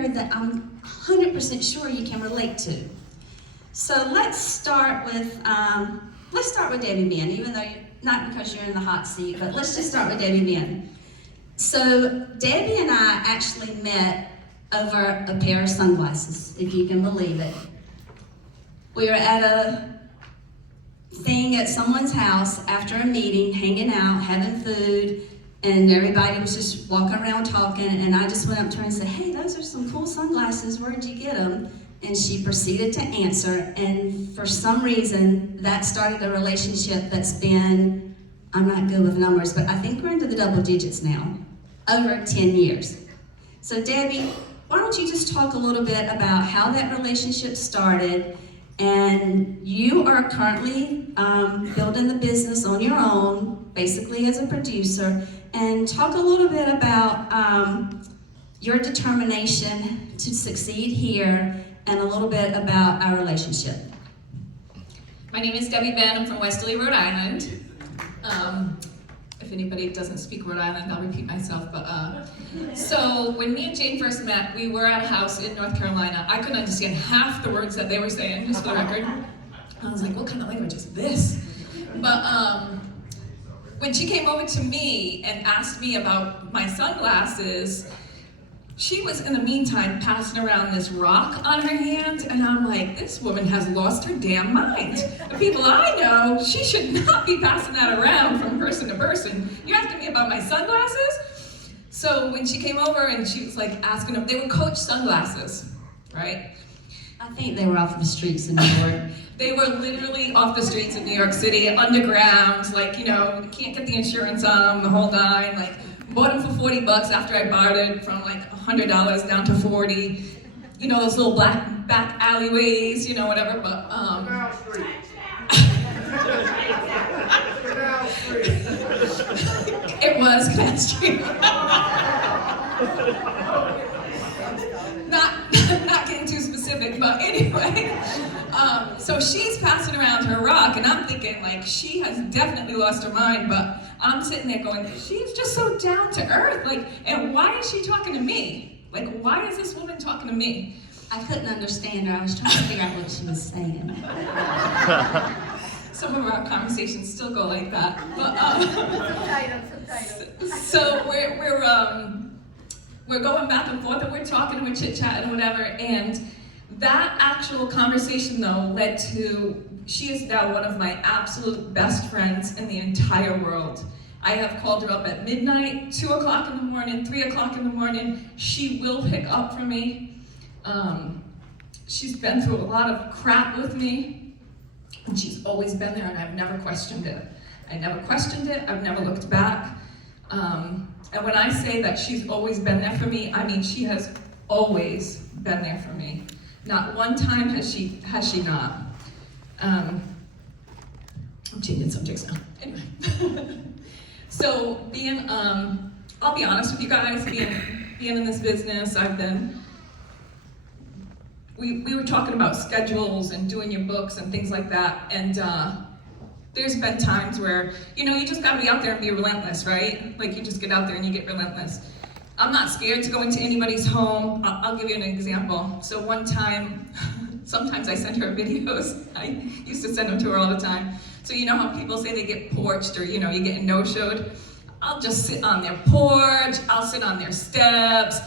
here that I'm 100% sure you can relate to. So let's start with Debbie Mann, even though not because you're in the hot seat, but let's just start with Debbie Mann. So Debbie and I actually met over a pair of sunglasses, if you can believe it. We were at a thing at someone's house after a meeting, hanging out, having food, and everybody was just walking around talking, and I just went up to her and said, "Hey, those are some cool sunglasses, where'd you get them?" And she proceeded to answer, and for some reason, that started a relationship that's been, I'm not good with numbers, but I think we're into the double digits now, over 10 years. So Debbie, why don't you just talk a little bit about how that relationship started, and you are currently building the business on your own, basically as a producer, and talk a little bit about your determination to succeed here, and a little bit about our relationship. My name is Debbie Mann. I'm from Westerly, Rhode Island. If anybody doesn't speak Rhode Island, I'll repeat myself. So when me and Jane first met, we were at a house in North Carolina. I couldn't understand half the words that they were saying, just for the record. I was like, what kind of language is this? But when she came over to me and asked me about my sunglasses, she was, in the meantime, passing around this rock on her hand, and I'm like, this woman has lost her damn mind. The people I know, she should not be passing that around from person to person. You're asking me about my sunglasses? So when she came over and she was like asking them, they were Coach sunglasses, right? I think they were off the streets in New York. They were literally off the streets of New York City, underground, like, you know, you can't get the insurance on them, the whole nine, like, bought them for $40 after I borrowed from like $100 down to $40. You know, those little back alleyways, you know, whatever, but, it was Canal Street. Not getting too specific, but anyway. So she's passing around her rock, and I'm thinking, like, she has definitely lost her mind, but I'm sitting there going, she's just so down to earth, like, and why is she talking to me? Like, why is this woman talking to me? I couldn't understand her. I was trying to figure out what she was saying. Some of our conversations still go like that. But, so we're going back and forth, and we're talking, and we're chit-chatting and whatever, and that actual conversation, though, led to, she is now one of my absolute best friends in the entire world. I have called her up at midnight, 2 o'clock in the morning, 3 o'clock in the morning. She will pick up for me. She's been through a lot of crap with me, and she's always been there, and I've never questioned it. I've never looked back. And when I say that she's always been there for me, I mean she has always been there for me. Not one time has she not. I'm changing subjects now. Anyway. So being, I'll be honest with you guys, being in this business, we were talking about schedules and doing your books and things like that, and there's been times where, you know, you just gotta be out there and be relentless, right? Like, you just get out there and you get relentless. I'm not scared to go into anybody's home. I'll give you an example. So one time, sometimes I send her videos. I used to send them to her all the time. So you know how people say they get porched, or, you know, you get no-showed? I'll just sit on their porch, I'll sit on their steps,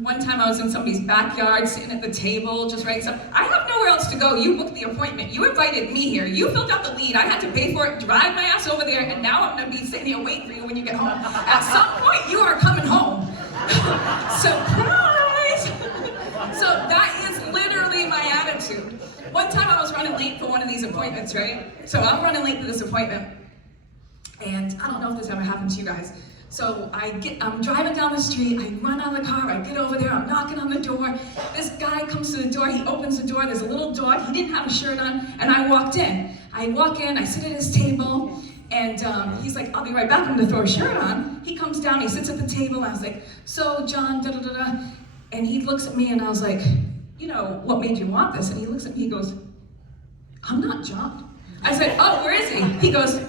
one time I was in somebody's backyard, sitting at the table, just writing something. I have nowhere else to go. You booked the appointment. You invited me here. You filled out the lead. I had to pay for it, drive my ass over there, and now I'm gonna be sitting here waiting for you when you get home. At some point, you are coming home. Surprise! So that is literally my attitude. One time I was running late for one of these appointments, right? So I'm running late for this appointment, and I don't know if this ever happened to you guys. So I'm driving down the street, I run out of the car, I get over there, I'm knocking on the door. This guy comes to the door, he opens the door, there's a little dog, he didn't have a shirt on, and I walked in. I walk in, I sit at his table, and he's like, I'll be right back, I'm gonna throw a shirt on. He comes down, he sits at the table, and I was like, so John, da-da-da-da. And he looks at me, and I was like, you know, what made you want this? And he looks at me, he goes, I'm not John. I said, oh, where is he? He goes,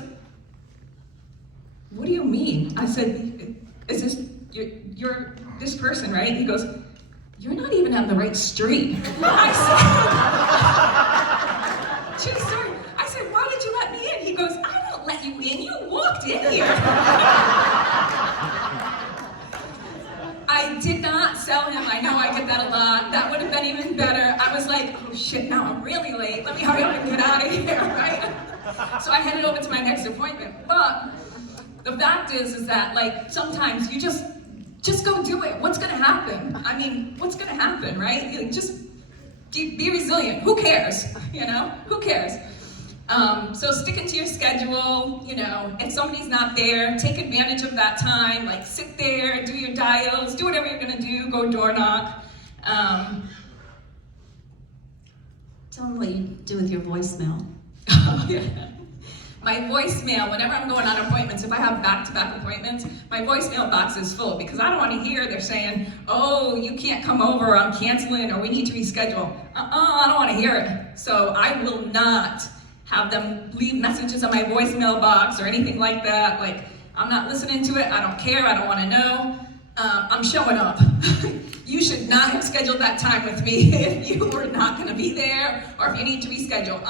what do you mean? I said, is this, you're this person, right? He goes, "You're not even on the right street." I said, true story. I said, "Why did you let me in?" He goes, "I don't let you in, you walked in here." I did not sell him. I know I get that a lot. That would have been even better. I was like, "Oh shit, now I'm really late. Let me hurry up and get out of here," right? So I headed over to my next appointment. But the fact is that like sometimes you just go do it. What's gonna happen? I mean, what's gonna happen, right? You just be resilient. Who cares? You know, who cares? So sticking to your schedule, you know, if somebody's not there, take advantage of that time, like sit there, do your dials, do whatever you're gonna do, go door knock. Tell them what you do with your voicemail. Yeah. My voicemail, whenever I'm going on appointments, if I have back-to-back appointments, my voicemail box is full because I don't want to hear they're saying, "Oh, you can't come over, I'm canceling, or we need to reschedule." I don't want to hear it. So I will not have them leave messages on my voicemail box or anything like that. Like, I'm not listening to it, I don't care, I don't want to know. I'm showing up. You should not have scheduled that time with me if you were not going to be there or if you need to reschedule.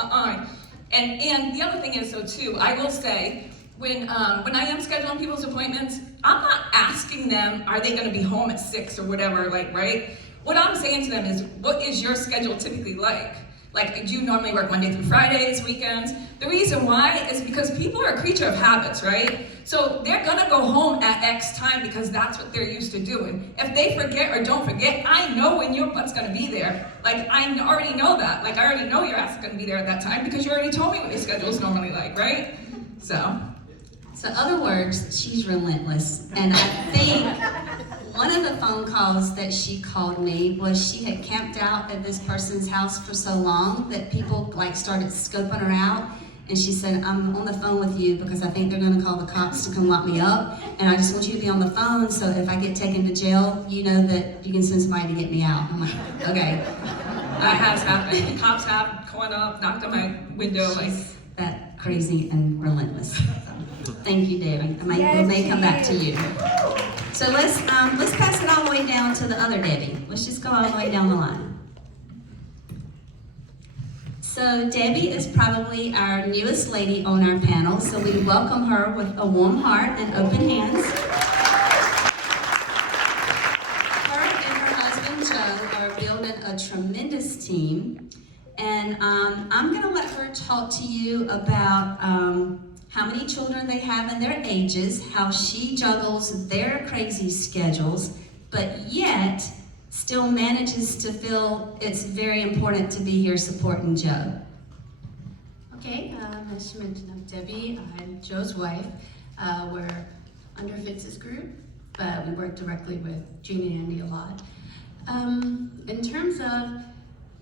And the other thing is, so too, I will say, when I am scheduling people's appointments, I'm not asking them, are they gonna be home at 6 or whatever, like, right? What I'm saying to them is, what is your schedule typically like? Like, do you normally work Monday through Fridays, weekends? The reason why is because people are a creature of habits, right? So they're gonna go home at X time because that's what they're used to doing. If they forget or don't forget, I know when your butt's gonna be there. Like, I already know that. Like, I already know your ass is gonna be there at that time because you already told me what your schedule is normally like, right? So other words, she's relentless. And I think one of the phone calls that she called me was she had camped out at this person's house for so long that people like started scoping her out. And she said, "I'm on the phone with you because I think they're gonna call the cops to come lock me up. And I just want you to be on the phone so if I get taken to jail, you know that you can send somebody to get me out." I'm like, okay. that has happened. Cops have gone up, knocked on my window, like. That crazy and relentless. Thank you, Debbie. We may come back to you. So let's pass it all the way down to the other Debbie. Let's just go all the way down the line. So Debbie is probably our newest lady on our panel, so we welcome her with a warm heart and open hands. Her and her husband Joe are building a tremendous team, and I'm going to let her talk to you about how many children they have and their ages, how she juggles their crazy schedules, but yet still manages to feel it's very important to be here supporting Joe. Okay, as she mentioned, I'm Debbie. I'm Joe's wife. We're under Fitz's group, but we work directly with Jean and Andy a lot. In terms of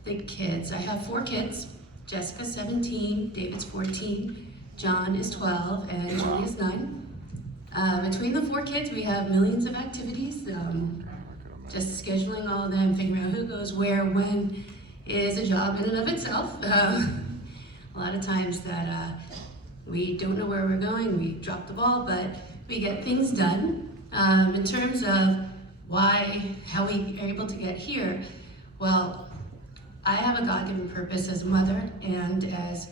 the kids, I have 4 kids. Jessica's 17, David's 14, John is 12, and Julie is 9. Between the 4 kids, we have millions of activities. Just scheduling all of them, figuring out who goes where, when, is a job in and of itself. A lot of times that we don't know where we're going, we drop the ball, but we get things done. In terms of how we are able to get here, well, I have a God-given purpose as a mother and as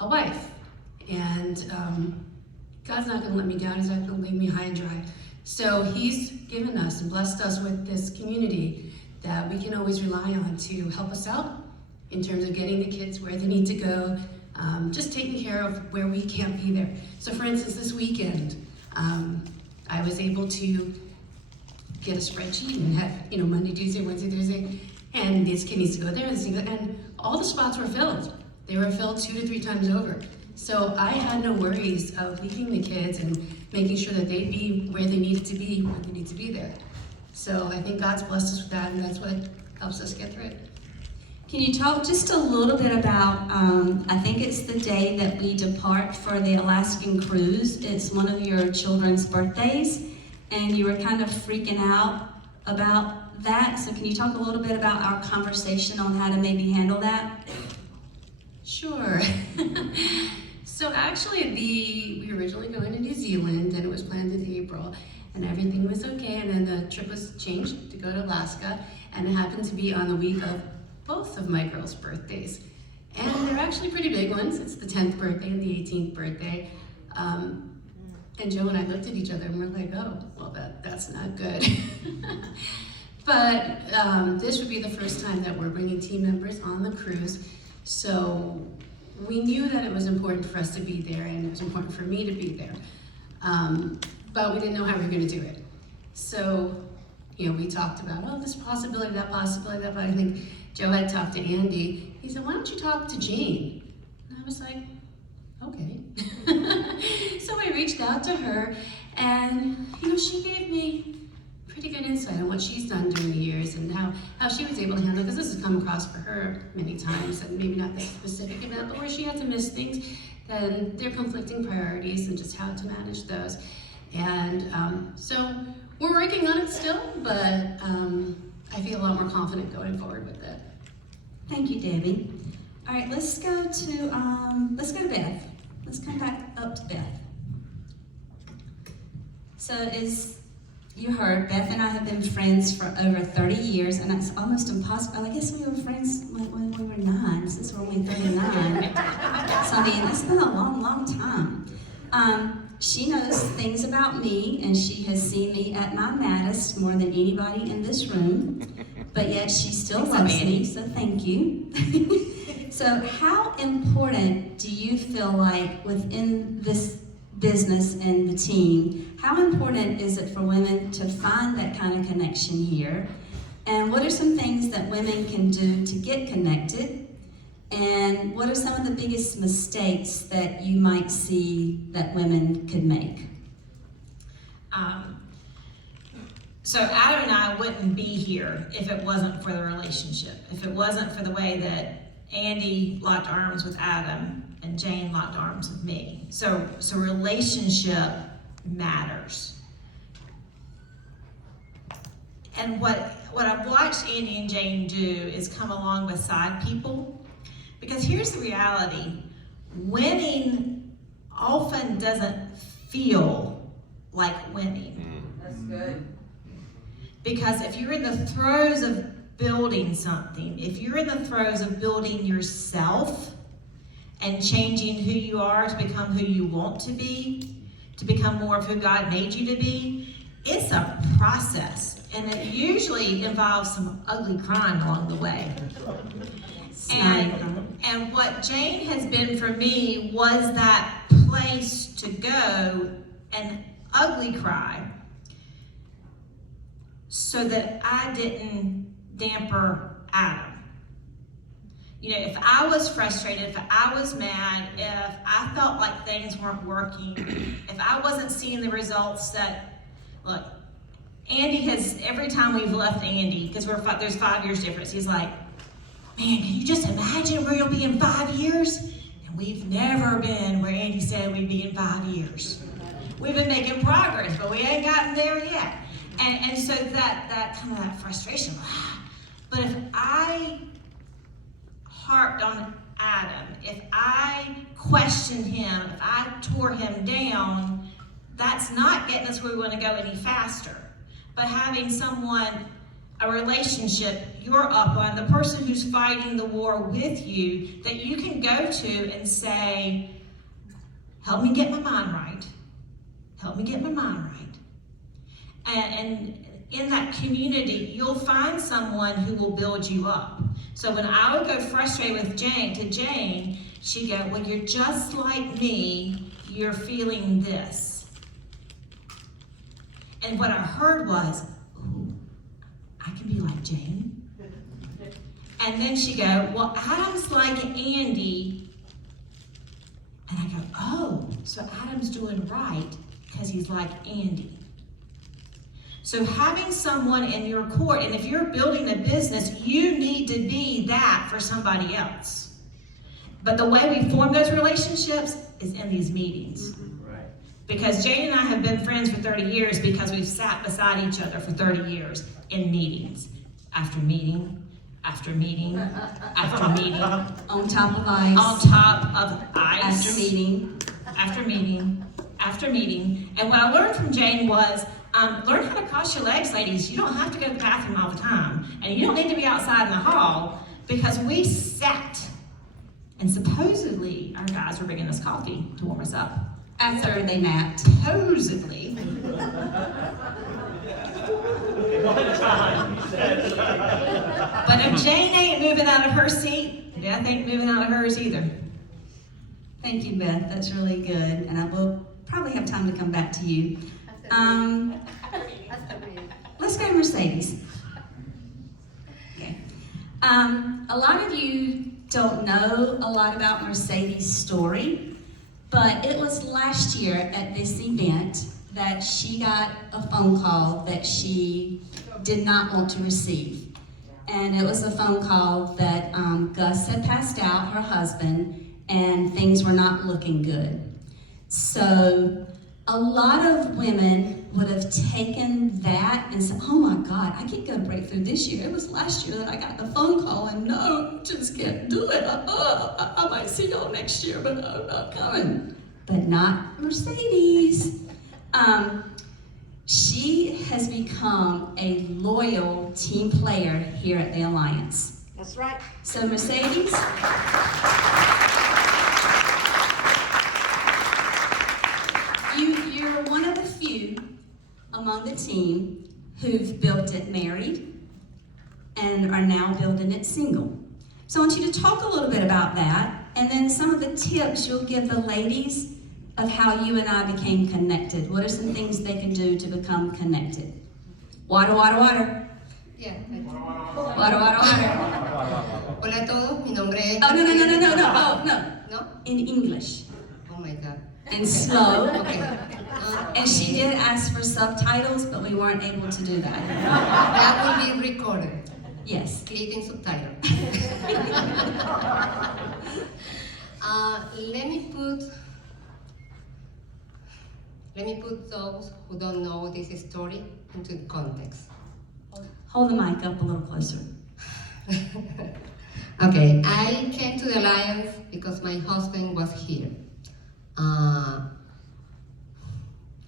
a wife. And God's not gonna let me down, He's not gonna leave me high and dry. So He's given us and blessed us with this community that we can always rely on to help us out in terms of getting the kids where they need to go, just taking care of where we can't be there. So for instance, this weekend, I was able to get a spreadsheet and have, Monday, Tuesday, Wednesday, Thursday, and this kid needs to go there, and all the spots were filled. They were filled 2 to 3 times over. So I had no worries of leaving the kids and making sure that they'd be where they needed to be when they need to be there. So I think God's blessed us with that, and that's what helps us get through it. Can you talk just a little bit about, I think it's the day that we depart for the Alaskan cruise. It's one of your children's birthdays, and you were kind of freaking out about that. So can you talk a little bit about our conversation on how to maybe handle that? Sure. So actually, we were originally going to New Zealand, and it was planned in April. and everything was okay, and then the trip was changed to go to Alaska, and it happened to be on the week of both of my girls' birthdays. And they're actually pretty big ones. It's the 10th birthday and the 18th birthday. And Joe and I looked at each other and we're like, oh, well, that's not good. But this would be the first time that we're bringing team members on the cruise. So we knew that it was important for us to be there, and it was important for me to be there. But we didn't know how we were going to do it. So, we talked about, oh, this possibility, that possibility, that, but I think Joe had talked to Andy. He said, why don't you talk to Jane? And I was like, okay. So I reached out to her, and she gave me pretty good insight on what she's done during the years and how she was able to handle it, because this has come across for her many times, and maybe not this specific event, but where she had to miss things, then they're conflicting priorities and just how to manage those. And so we're working on it still, but I feel a lot more confident going forward with it. Thank you, Debbie. All right, let's go to Beth. Let's come back up to Beth. So as you heard, Beth and I have been friends for over 30 years, and that's almost impossible. I guess we were friends when we were 9, since we're only 39. So I mean, that's been a long, long time. She knows things about me, and she has seen me at my maddest more than anybody in this room, but yet she still loves me, so thank you. So how important do you feel like within this business and the team, how important is it for women to find that kind of connection here? And what are some things that women can do to get connected? And what are some of the biggest mistakes that you might see that women could make? So Adam and I wouldn't be here if it wasn't for the relationship, if it wasn't for the way that Andy locked arms with Adam and Jane locked arms with me. So relationship matters. And what I've watched Andy and Jane do is come along beside people. Because here's the reality, winning often doesn't feel like winning. That's good. Because if you're in the throes of building something, if you're in the throes of building yourself and changing who you are to become who you want to be, to become more of who God made you to be, it's a process. And it usually involves some ugly crying along the way. And what Jane has been for me was that place to go and ugly cry so that I didn't damper Adam. If I was frustrated, if I was mad, if I felt like things weren't working, if I wasn't seeing the results that, look, Andy has, every time we've left Andy, because there's 5 years difference, he's like, man, can you just imagine where you'll be in 5 years? And we've never been where Andy said we'd be in 5 years. We've been making progress, but we ain't gotten there yet. And so that kind of that frustration. But if I harped on Adam, if I questioned him, if I tore him down, that's not getting us where we want to go any faster. But having someone, a relationship, you're up on, the person who's fighting the war with you, that you can go to and say, help me get my mind right. Help me get my mind right. And in that community, you'll find someone who will build you up. So when I would go frustrated with Jane, she'd go, well, you're just like me, you're feeling this. And what I heard was, ooh, I can be like Jane. And then she'd go, well, Adam's like Andy. And I go, oh, so Adam's doing right because he's like Andy. So having someone in your court, and if you're building a business, you need to be that for somebody else. But the way we form those relationships is in these meetings. Right. Because Jane and I have been friends for 30 years because we've sat beside each other for 30 years in meetings. After meeting, after meeting, after meeting. On top of ice. On top of ice. After meeting. After meeting, after meeting. And what I learned from Jane was, Learn how to cross your legs, ladies. You don't have to go to the bathroom all the time. And you don't need to be outside in the hall because we sat. And supposedly, our guys were bringing us coffee to warm us up. After they napped. Supposedly. But if Jane ain't moving out of her seat, Beth ain't moving out of hers either. Thank you, Beth. That's really good. And I will probably have time to come back to you. Let's go to Mercedes. Okay. A lot of you don't know a lot about Mercedes' story, but it was last year at this event that she got a phone call that she did not want to receive. And it was a phone call that Gus had passed out, her husband, and things were not looking good. So a lot of women would have taken that and said, oh my God, I can't go to Breakthrough this year. It was last year that I got the phone call and no, just can't do it. I might see y'all next year, but I'm not coming. But not Mercedes. She has become a loyal team player here at the Alliance. That's right. So Mercedes, you're one of the few among the team who've built it married and are now building it single. So I want you to talk a little bit about that and then some of the tips you'll give the ladies of how you and I became connected. What are some things they can do to become connected? Water, water, water. Yeah. Water, water, water. Hola a todos, mi nombre es... Oh, no. Oh, no. No? In English. Oh my God. And slow. Okay. And she did ask for subtitles, but we weren't able to do that. That will be recorded. Yes. Click in subtitle. Let me put those who don't know this story into context. Hold the mic up a little closer. Okay, I came to the Alliance because my husband was here.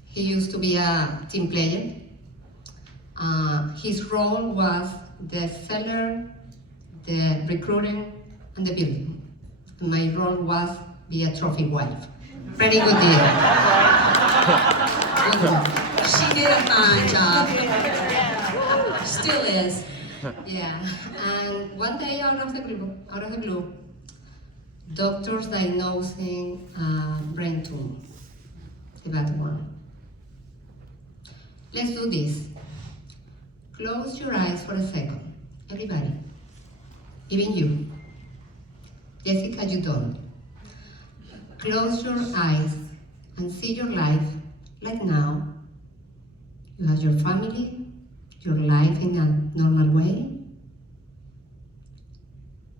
He used to be a team player. His role was the seller, the recruiting, and the building. My role was be a trophy wife. Pretty good deal. Good one. She did a fine job. Still is. Yeah, and one day out of the blue, doctors diagnosing brain tumor, the bad one. Let's do this. Close your eyes for a second, everybody, even you. Jessica, you don't. Close your eyes and see your life like now. You have your family, your life in a normal way,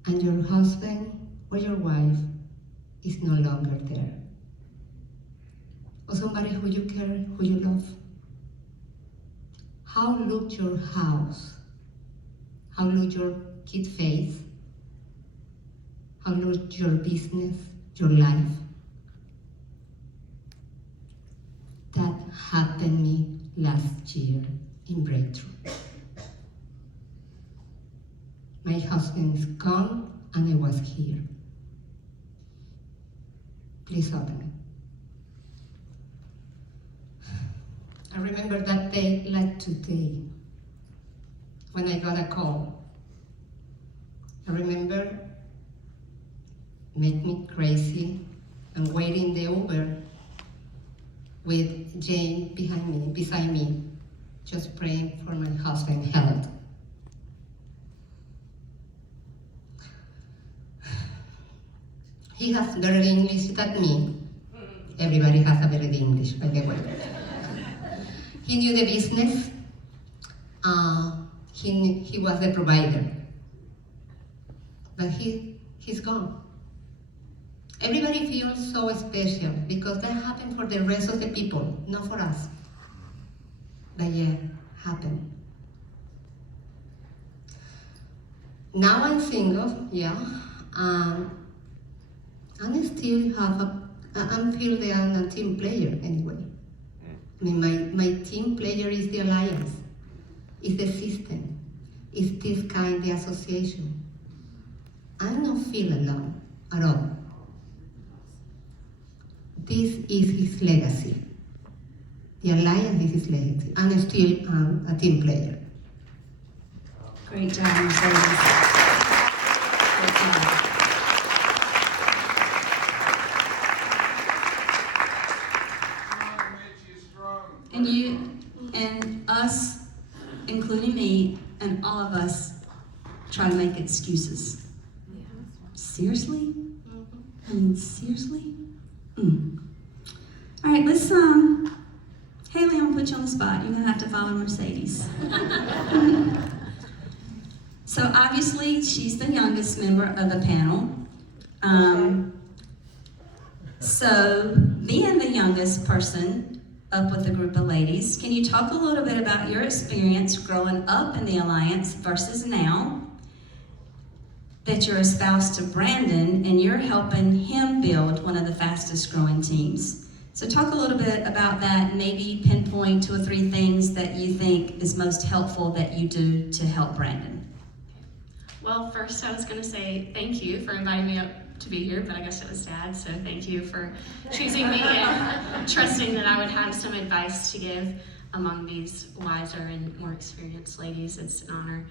and your husband or your wife is no longer there. Or somebody who you care, who you love. How looked your house? How looked your kid face? How looked your business, your life? That happened to me last year in Breakthrough. My husband is gone and I was here. Please open it. I remember that day like today, when I got a call. I remember make me crazy and waiting the Uber with Jane beside me, just praying for my husband's health. He has better English than me. Everybody has a better English, by the way. He knew the business. He was the provider. But he's gone. Everybody feels so special because that happened for the rest of the people, not for us. But yeah, happened. Now I'm single, yeah. And I still have I'm still a team player anyway. I mean, my team player is the alliance, is the system, is this kind, the association. I don't feel alone at all. This is his legacy. The alliance is his legacy. I'm still a team player. Great job, Mercedes. Great job. And you, and us, including me, and all of us, try to make excuses. Seriously? I mean, seriously? All right, let's, Haley, I'm gonna put you on the spot. You're gonna have to follow Mercedes. So obviously, she's the youngest member of the panel. So being the youngest person up with a group of ladies, can you talk a little bit about your experience growing up in the Alliance versus now that you're a spouse to Brandon and you're helping him build one of the fastest growing teams? So talk a little bit about that and maybe pinpoint 2 or 3 things that you think is most helpful that you do to help Brandon. Well, first I was going to say thank you for inviting me up to be here, but I guess it was Dad, so thank you for choosing me and trusting that I would have some advice to give among these wiser and more experienced ladies. It's an honor.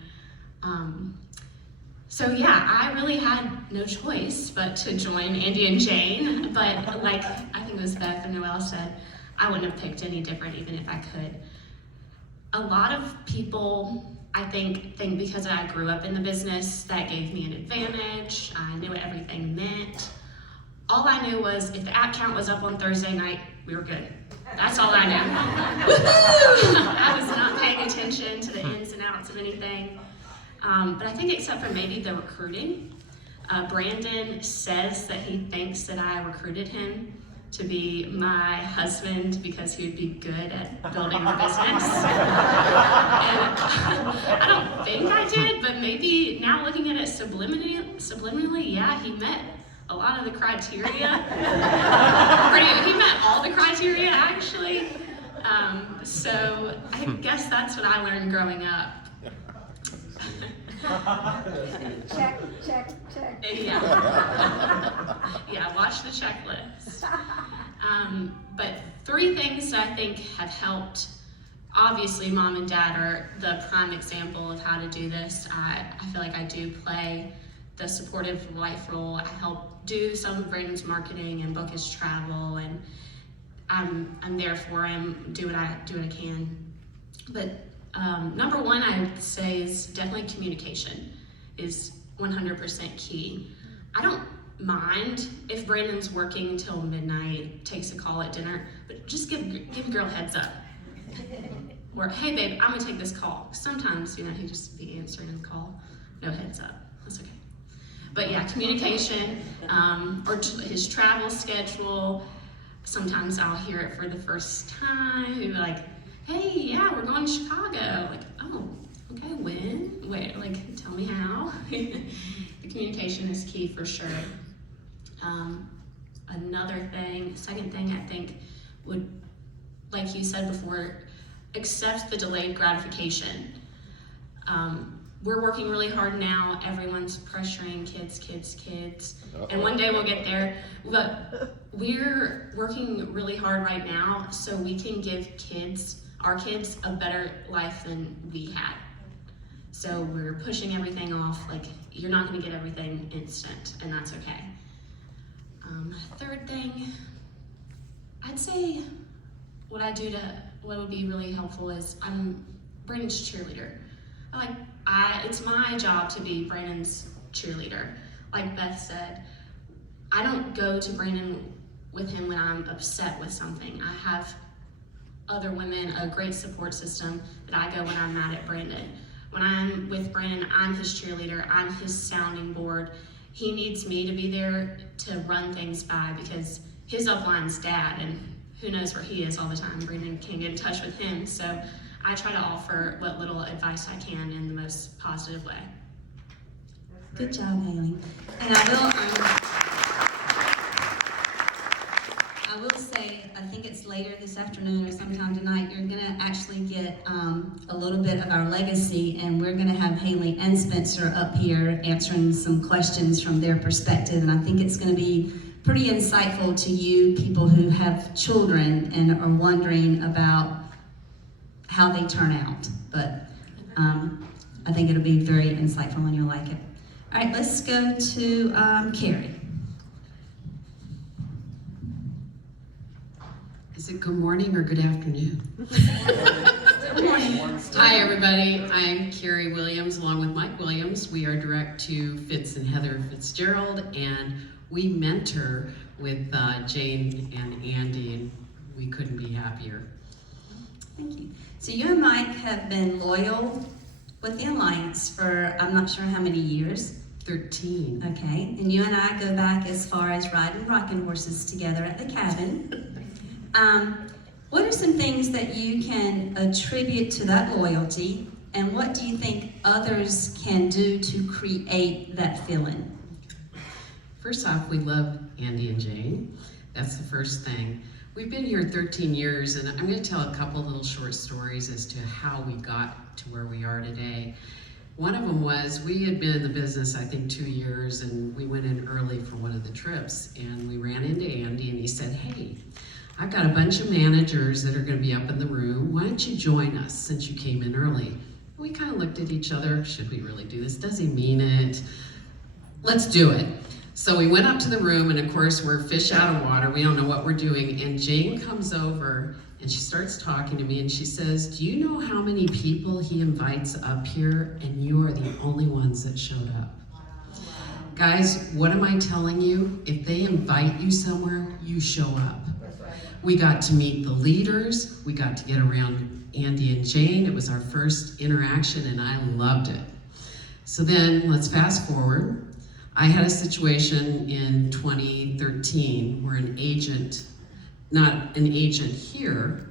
So yeah, I really had no choice but to join Andy and Jane, but like I think it was Beth or Noelle said, I wouldn't have picked any different even if I could. A lot of people, I think because I grew up in the business, that gave me an advantage. I knew what everything meant. All I knew was if the app count was up on Thursday night, we were good. That's all I knew. I was not paying attention to the ins and outs of anything. But I think except for maybe the recruiting, Brandon says that he thinks that I recruited him to be my husband because he would be good at building the business. And I don't think I did, but maybe now looking at it subliminally, yeah, he met a lot of the criteria. He met all the criteria, actually. So I guess that's what I learned growing up. Check. Yeah, watch the checklist. But 3 things I think have helped. Obviously, Mom and Dad are the prime example of how to do this. I feel like I do play the supportive wife role. I help do some of Brandon's marketing and book his travel, and I'm there for him, do what I can. But number 1, I would say is definitely communication is 100% key. I don't mind if Brandon's working till midnight, takes a call at dinner, but just give a girl a heads up. Or, hey babe, I'm gonna take this call. Sometimes, he'd just be answering the call, no heads up, that's okay. But yeah, communication, or his travel schedule. Sometimes I'll hear it for the first time, he'd be like, hey, yeah, we're going to Chicago. Like, oh, okay, when? Wait, like, tell me how. The communication is key for sure. Second thing I think would, like you said before, accept the delayed gratification. We're working really hard now. Everyone's pressuring kids. And one day we'll get there. But we're working really hard right now so we can give our kids a better life than we had. So we're pushing everything off. Like, you're not gonna get everything instant, and that's okay. Third thing, I'd say what would be really helpful is I'm Brandon's cheerleader. It's my job to be Brandon's cheerleader. Like Beth said, I don't go to Brandon with him when I'm upset with something. I have other women, a great support system that I go when I'm mad at Brandon. When I'm with Brandon, I'm his cheerleader, I'm his sounding board. He needs me to be there to run things by because his upline's Dad, and who knows where he is all the time. Brandon can't get in touch with him, so I try to offer what little advice I can in the most positive way. Good job, Haley. And I will say, I think it's later this afternoon or sometime tonight, you're gonna actually get a little bit of our legacy, and we're gonna have Haley and Spencer up here answering some questions from their perspective, and I think it's gonna be pretty insightful to you people who have children and are wondering about how they turn out. But I think it'll be very insightful and you'll like it. All right, let's go to Carrie. Is it good morning or good afternoon? Good morning. Hi, everybody. I'm Carrie Williams, along with Mike Williams. We are direct to Fitz and Heather Fitzgerald, and we mentor with Jane and Andy, and we couldn't be happier. Thank you. So you and Mike have been loyal with the Alliance for I'm not sure how many years. 13. Okay, and you and I go back as far as riding rocking horses together at the cabin. What are some things that you can attribute to that loyalty, and what do you think others can do to create that feeling? First off, we love Andy and Jane. That's the first thing. We've been here 13 years, and I'm going to tell a couple little short stories as to how we got to where we are today. One of them was we had been in the business, I think, 2 years, and we went in early for one of the trips, and we ran into Andy, and he said, "Hey, I've got a bunch of managers that are going to be up in the room. Why don't you join us since you came in early?" We kind of looked at each other. Should we really do this? Does he mean it? Let's do it. So we went up to the room, and of course, we're fish out of water. We don't know what we're doing. And Jane comes over, and she starts talking to me, and she says, "Do you know how many people he invites up here? And you are the only ones that showed up." Guys, what am I telling you? If they invite you somewhere, you show up. We got to meet the leaders. We got to get around Andy and Jane. It was our first interaction, and I loved it. So then, let's fast forward. I had a situation in 2013 where an agent, not an agent here,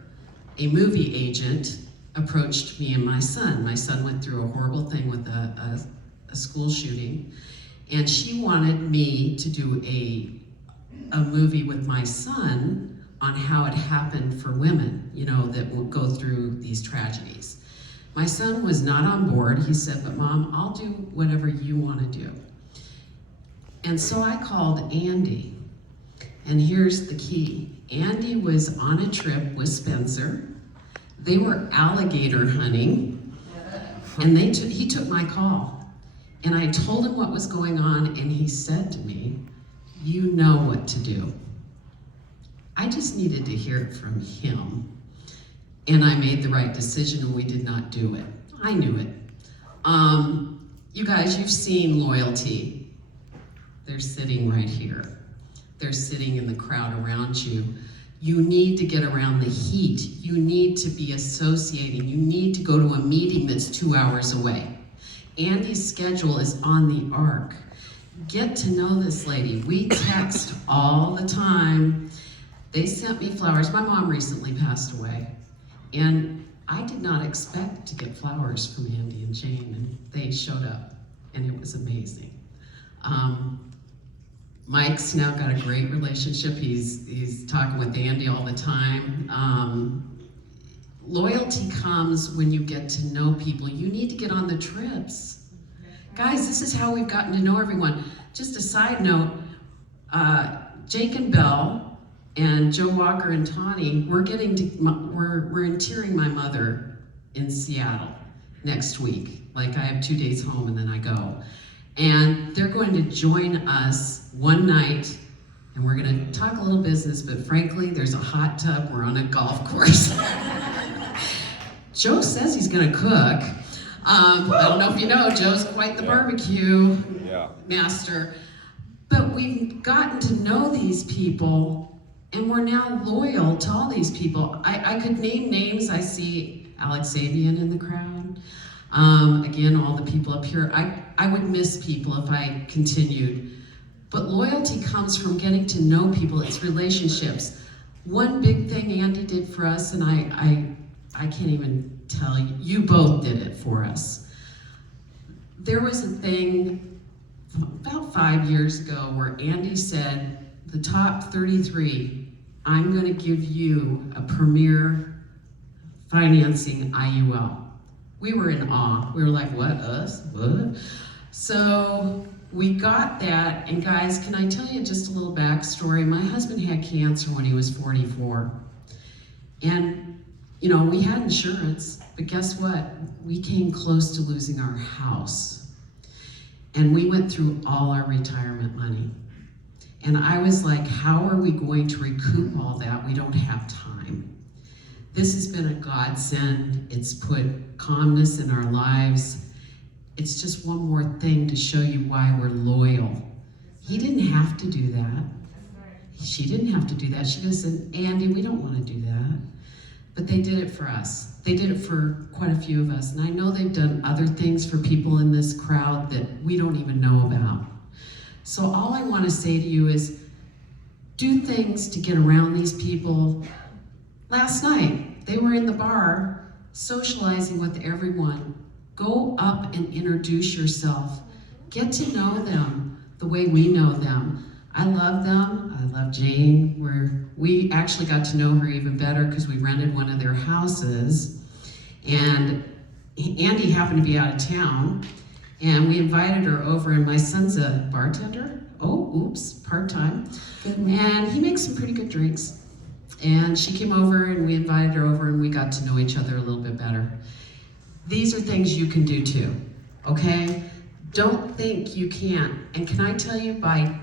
a movie agent approached me and my son. My son went through a horrible thing with a school shooting, and she wanted me to do a movie with my son on how it happened for women, you know, that will go through these tragedies. My son was not on board. He said, "But Mom, I'll do whatever you want to do." And so I called Andy, and here's the key. Andy was on a trip with Spencer. They were alligator hunting, and he took my call. And I told him what was going on, and he said to me, "You know what to do." I just needed to hear it from him, and I made the right decision, and we did not do it. I knew it. You guys, you've seen loyalty. They're sitting right here. They're sitting in the crowd around you. You need to get around the heat. You need to be associating. You need to go to a meeting that's 2 hours away. Andy's schedule is on the arc. Get to know this lady. We text all the time. They sent me flowers. My mom recently passed away, and I did not expect to get flowers from Andy and Jane, and they showed up, and it was amazing. Mike's now got a great relationship. He's talking with Andy all the time. Loyalty comes when you get to know people. You need to get on the trips. Guys, this is how we've gotten to know everyone. Just a side note, Jake and Belle and Joe Walker and Tawny, we're interring my mother in Seattle next week. Like, I have 2 days home and then I go. And they're going to join us one night, and we're gonna talk a little business, but frankly, there's a hot tub, we're on a golf course. Joe says he's gonna cook. I don't know if you know, Joe's quite the barbecue master. But we've gotten to know these people, and we're now loyal to all these people. I could name names. I see Alex Sabian in the crowd. Again, all the people up here. I would miss people if I continued. But loyalty comes from getting to know people. It's relationships. One big thing Andy did for us, and I can't even tell you, you both did it for us. There was a thing about 5 years ago where Andy said, the top 33 I'm going to give you a premier financing IUL. We were in awe. We were like, what, us? What? So we got that, and guys, can I tell you just a little backstory? My husband had cancer when he was 44. And, you know, we had insurance, but guess what? We came close to losing our house. And we went through all our retirement money. And I was like, how are we going to recoup all that? We don't have time. This has been a godsend. It's put calmness in our lives. It's just one more thing to show you why we're loyal. He didn't have to do that. She didn't have to do that. She just said, Andy, we don't want to do that. But they did it for us. They did it for quite a few of us. And I know they've done other things for people in this crowd that we don't even know about. So all I want to say to you is, do things to get around these people. Last night, they were in the bar socializing with everyone. Go up and introduce yourself. Get to know them the way we know them. I love them. I love Jane. We actually got to know her even better because we rented one of their houses. And Andy happened to be out of town. And we invited her over, and my son's a bartender. Oh, oops, part-time. And he makes some pretty good drinks. And she came over, and we invited her over, and we got to know each other a little bit better. These are things you can do too, okay? Don't think you can't. And can I tell you, by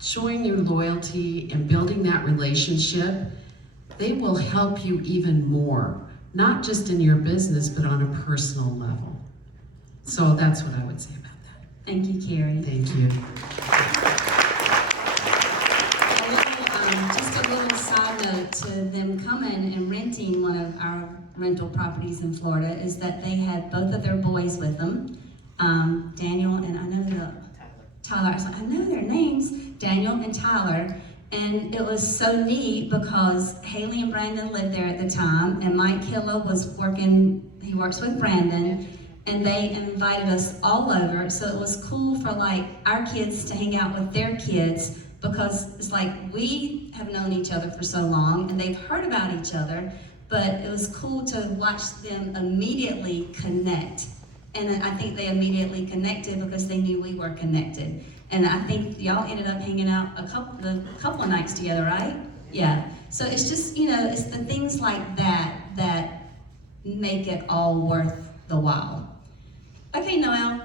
showing your loyalty and building that relationship, they will help you even more, not just in your business, but on a personal level. So that's what I would say about that. Thank you, Carrie. Thank you. Just a little side note to them coming and renting one of our rental properties in Florida is that they had both of their boys with them, Daniel and Tyler. I know their names, Daniel and Tyler. And it was so neat because Haley and Brandon lived there at the time, and Mike Hilla he works with Brandon, and they invited us all over. So it was cool for like our kids to hang out with their kids, because it's like we have known each other for so long and they've heard about each other, but it was cool to watch them immediately connect. And I think they immediately connected because they knew we were connected. And I think y'all ended up hanging out a couple of nights together, right? Yeah. So it's just, it's the things like that that make it all worth the while. Okay, Noelle,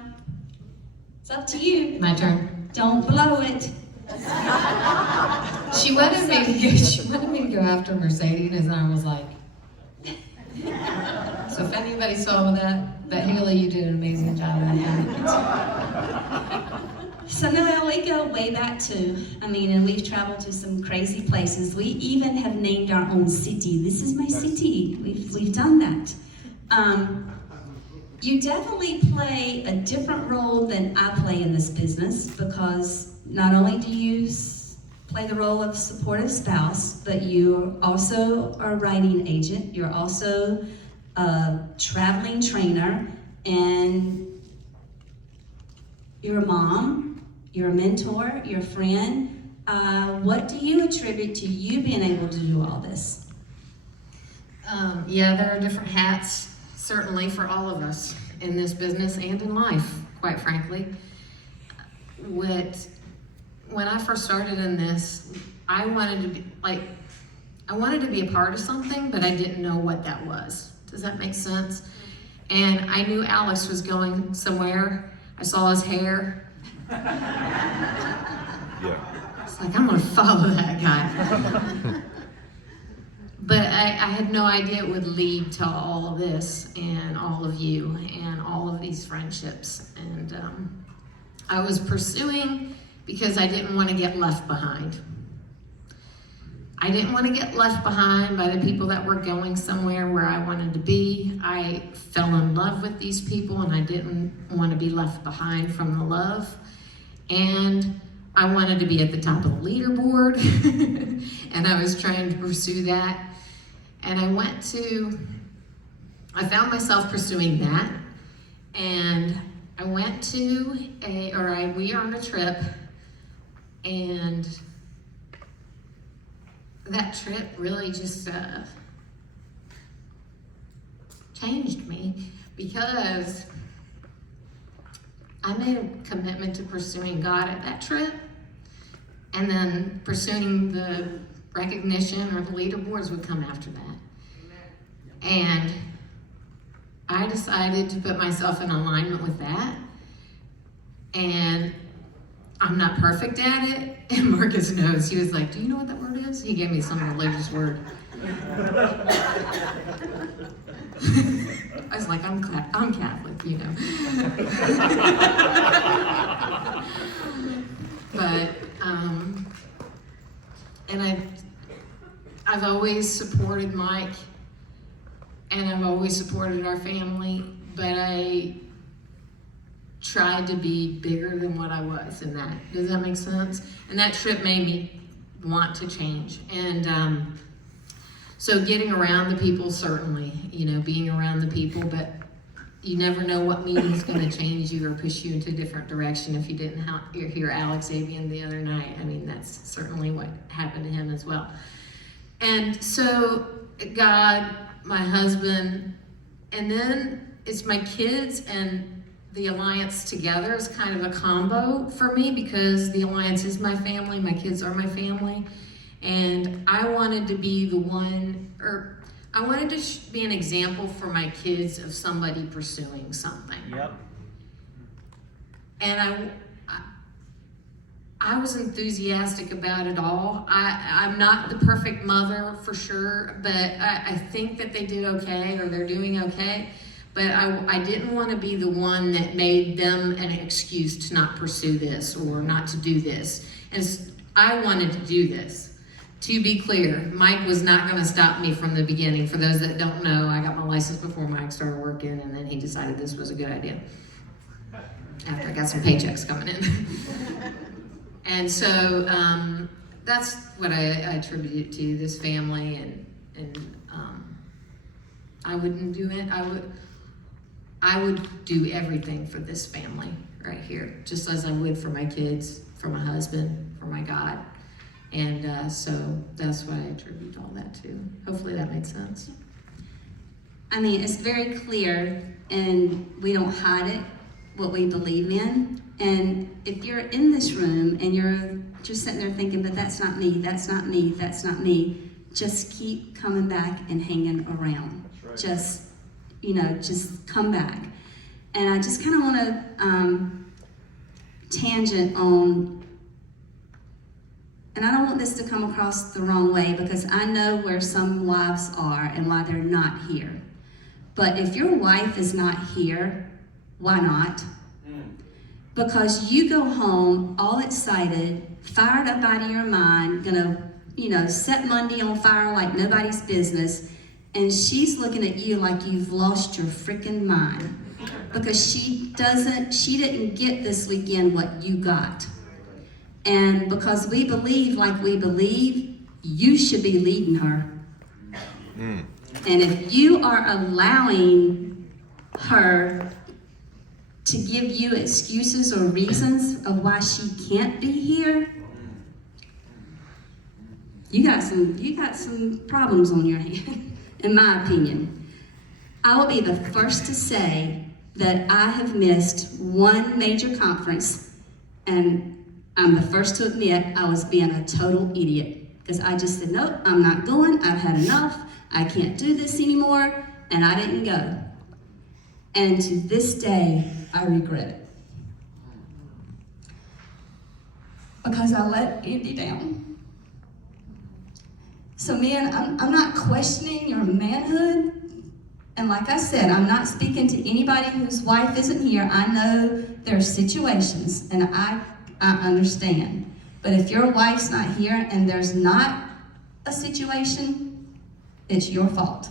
it's up to you. My turn. Don't blow it. She wanted me to go after Mercedes, and I was like, so if anybody saw that, but Haley, you did an amazing job on that. So Noelle, we go way back too. And we've traveled to some crazy places. We even have named our own city. This is my city. We've done that. You definitely play a different role than I play in this business, because not only do you play the role of supportive spouse, but you also are a writing agent. You're also a traveling trainer, and you're a mom, you're a mentor, you're a friend. What do you attribute to you being able to do all this? Yeah, there are different hats, certainly, for all of us in this business and in life, quite frankly. When I first started in this, I wanted to be a part of something, but I didn't know what that was. Does that make sense? And I knew Alex was going somewhere. I saw his hair. Yeah. It's like, I'm gonna follow that guy. But I had no idea it would lead to all of this and all of you and all of these friendships. And I was pursuing because I didn't want to get left behind. I didn't want to get left behind by the people that were going somewhere where I wanted to be. I fell in love with these people, and I didn't want to be left behind from the love. And I wanted to be at the top of the leaderboard, and I was trying to pursue that. And I found myself pursuing that, and I went to we were on a trip, and that trip really just changed me, because I made a commitment to pursuing God at that trip, and then pursuing the recognition or the leaderboards would come after that. And I decided to put myself in alignment with that. And I'm not perfect at it. And Marcus knows. He was like, "Do you know what that word is?" He gave me some religious word. I was like, I'm Catholic, you know. But, and I've always supported Mike, and I've always supported our family, but I tried to be bigger than what I was in that. Does that make sense? And that trip made me want to change. And so getting around the people, certainly, you know, being around the people, but you never know what meeting's going to change you or push you into a different direction. If you didn't hear Alex Avian the other night, I mean, that's certainly what happened to him as well. And so God, my husband, and then it's my kids, and the Alliance together is kind of a combo for me, because the Alliance is my family, my kids are my family, and I wanted to be the one, or I wanted to be an example for my kids of somebody pursuing something. Yep. And I was enthusiastic about it all. I'm not the perfect mother for sure, but I think that they did okay, or they're doing okay. But I didn't want to be the one that made them an excuse to not pursue this or not to do this. And I wanted to do this. To be clear, Mike was not going to stop me from the beginning. For those that don't know, I got my license before Mike started working, and then he decided this was a good idea after I got some paychecks coming in. And so that's what I attribute it to, this family, and I wouldn't do it. I would do everything for this family right here, just as I would for my kids, for my husband, for my God. And so that's what I attribute all that to. Hopefully that made sense. I mean, it's very clear, and we don't hide it, what we believe in. And if you're in this room and you're just sitting there thinking, but that's not me, that's not me, that's not me, just keep coming back and hanging around. Right. Just, you know, just come back. And I just kind of want to tangent on, and I don't want this to come across the wrong way, because I know where some wives are and why they're not here. But if your wife is not here, why not? Because you go home all excited, fired up out of your mind, gonna, you know, set Monday on fire like nobody's business, and she's looking at you like you've lost your freaking mind. Because she didn't get this weekend what you got. And because we believe like we believe, you should be leading her. And if you are allowing her to give you excuses or reasons of why she can't be here, you got some problems on your hand, in my opinion. I will be the first to say that I have missed one major conference, and I'm the first to admit I was being a total idiot, because I just said, nope, I'm not going, I've had enough, I can't do this anymore, and I didn't go. And to this day, I regret it. Because I let Andy down. So man, I'm not questioning your manhood. And like I said, I'm not speaking to anybody whose wife isn't here. I know there are situations, and I understand. But if your wife's not here and there's not a situation, it's your fault.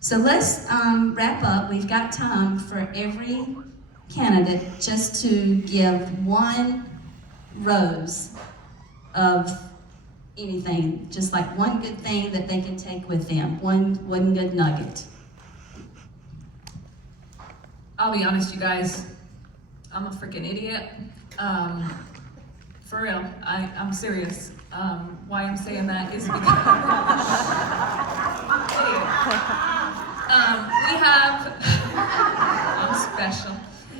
So let's wrap up. We've got time for every candidate just to give one rose of anything, just like one good thing that they can take with them, one good nugget. I'll be honest, you guys, I'm a freaking idiot. For real, I'm serious. Why I'm saying that is because we have, I'm special.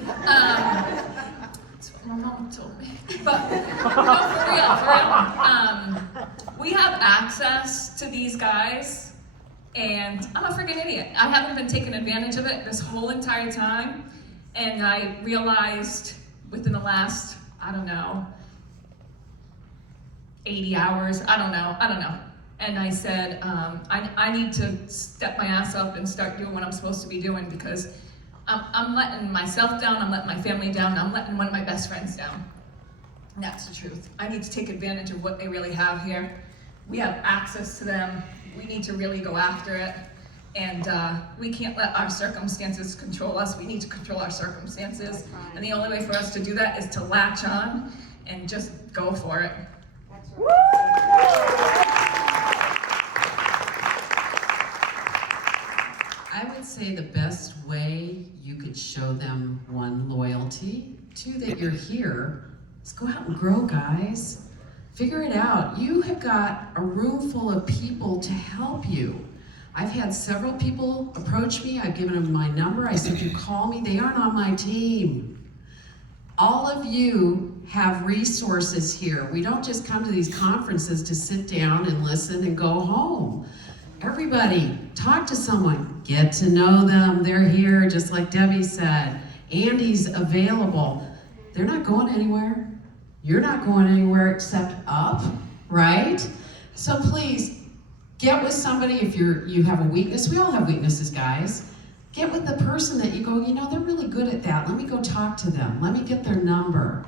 That's what my mom told me. But no, for real. We have access to these guys, and I'm a freaking idiot. I haven't been taking advantage of it this whole entire time, and I realized within the last, I don't know, 80 hours, I don't know. And I said, I need to step my ass up and start doing what I'm supposed to be doing, because I'm letting myself down, I'm letting my family down, I'm letting one of my best friends down. And that's the truth. I need to take advantage of what they really have here. We have access to them. We need to really go after it. And we can't let our circumstances control us. We need to control our circumstances. And the only way for us to do that is to latch on and just go for it. I would say the best way you could show them, one, loyalty, two, that you're here, is go out and grow, guys. Figure it out. You have got a room full of people to help you. I've had several people approach me. I've given them my number. I said, you call me. They aren't on my team. All of you have resources here. We don't just come to these conferences to sit down and listen and go home. Everybody, talk to someone, get to know them. They're here, just like Debbie said. Andy's available. They're not going anywhere. You're not going anywhere except up, right? So please, get with somebody if you have a weakness. We all have weaknesses, guys. Get with the person that you go, you know, they're really good at that. Let me go talk to them. Let me get their number.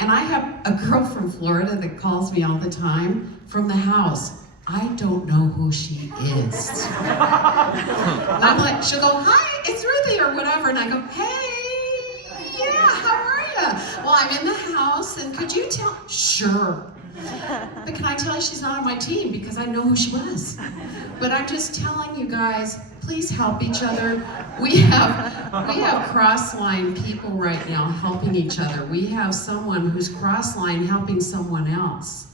And I have a girl from Florida that calls me all the time from the house. I don't know who she is. And I'm like, she'll go, hi, it's Ruthie or whatever. And I go, hey, yeah, how are you? Well, I'm in the house, and could you tell? Sure. But can I tell you she's not on my team because I know who she was. But I'm just telling you guys, please help each other. We have cross-line people right now helping each other. We have someone who's cross-line helping someone else.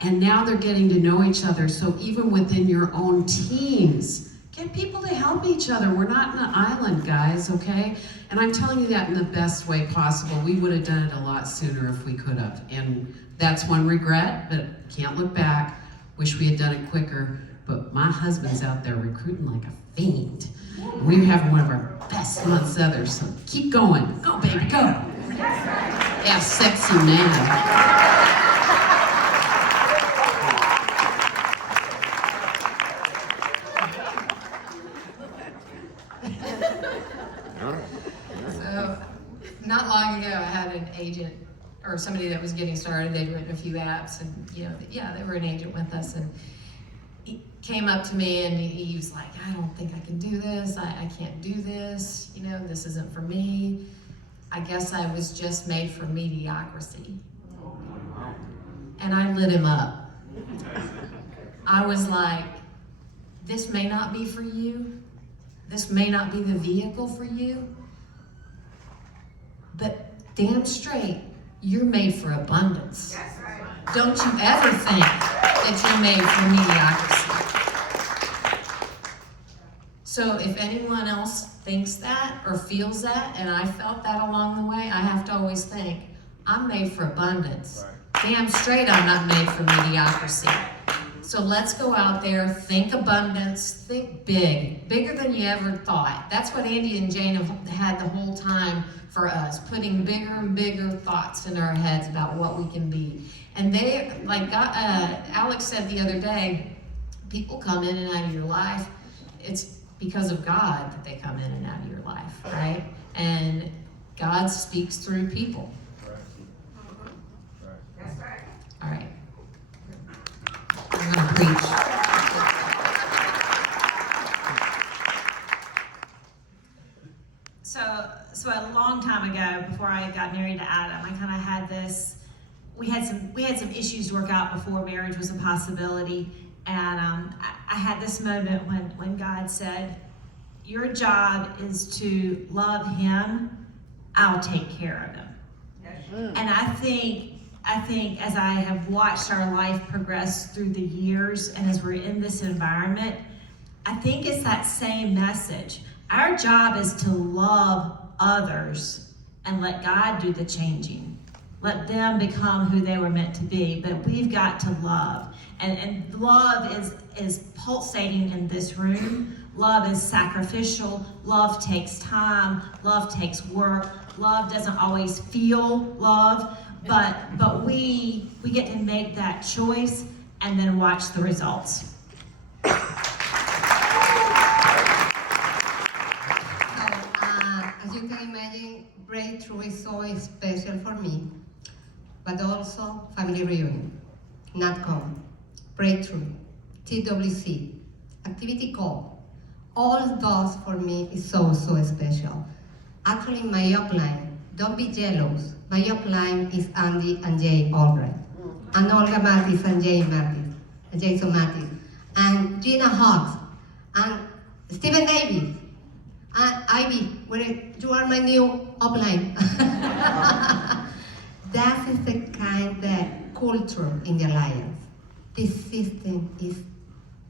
And now they're getting to know each other. So even within your own teams, get people to help each other. We're not in an island, guys, okay? And I'm telling you that in the best way possible. We would have done it a lot sooner if we could have. And that's one regret, but can't look back. Wish we had done it quicker. But my husband's out there recruiting like a fiend. We're having one of our best months ever, so keep going. Go, baby, go. Yeah, sexy man. So, not long ago, I had an agent or somebody that was getting started. They'd written a few apps, and yeah, they were an agent with us. And he came up to me and he was like, "I don't think I can do this. I can't do this. This isn't for me." I guess I was just made for mediocrity, and I lit him up. I was like, "This may not be for you. This may not be the vehicle for you, but damn straight, you're made for abundance. Don't you ever think that you're made for mediocrity." So if anyone else thinks that or feels that, and I felt that along the way, I have to always think, I'm made for abundance. Damn straight I'm not made for mediocrity. So let's go out there, think abundance, think big, bigger than you ever thought. That's what Andy and Jane have had the whole time for us, putting bigger and bigger thoughts in our heads about what we can be. And they, like Alex said the other day, people come in and out of your life. It's because of God that they come in and out of your life, right? And God speaks through people. All right. I'm gonna preach. So a long time ago, before I got married to Adam, I kind of had this. We had some issues to work out before marriage was a possibility, and I had this moment when God said, "Your job is to love him. I'll take care of him." And I think I think as I have watched our life progress through the years and as we're in this environment, I think it's that same message. Our job is to love others and let God do the changing. Let them become who they were meant to be, but we've got to love. And love is pulsating in this room. Love is sacrificial. Love takes time. Love takes work. Love doesn't always feel love, but we get to make that choice and then watch the results. So, as you can imagine, Breakthrough is so special for me, but also Family Reunion, NatCom, Breakthrough, TWC, Activity Call. All those for me is so special. Actually, my upline, don't be jealous. My upline is Andy and Jay Albright, and Olga Mattis and Jason Mattis, and Gina Hawks, and Stephen Davis, and Ivy, you are my new upline. That is the kind of culture in the Alliance. This system is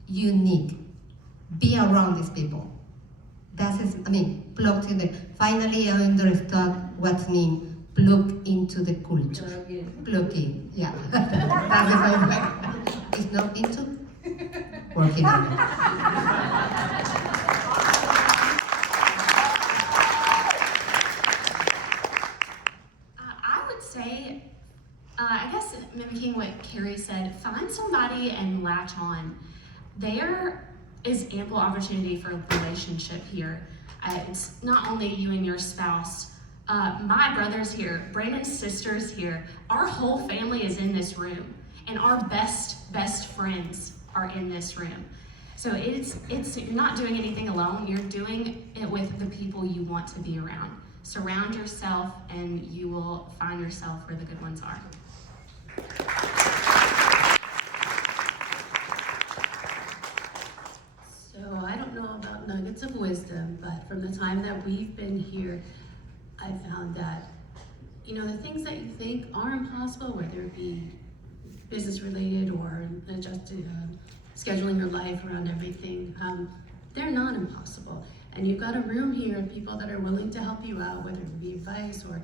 unique. Be around these people. Plugged in the. Finally, I understood what means plug into the culture. Plug in, yeah. That is how it works. It's not into, working on it. I would say, I guess mimicking what Carrie said, find somebody and latch on. There is ample opportunity for a relationship here. It's not only you and your spouse. My brother's here, Brandon's sister's here. Our whole family is in this room, and our best friends are in this room. So you're not doing anything alone. You're doing it with the people you want to be around. Surround yourself, and you will find yourself where the good ones are. So I don't know about nuggets of wisdom, but from the time that we've been here, I found that, the things that you think are impossible, whether it be business related or scheduling your life around everything, they're not impossible. And you've got a room here of people that are willing to help you out, whether it be advice or,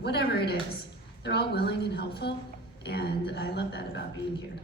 whatever it is. They're all willing and helpful, and I love that about being here.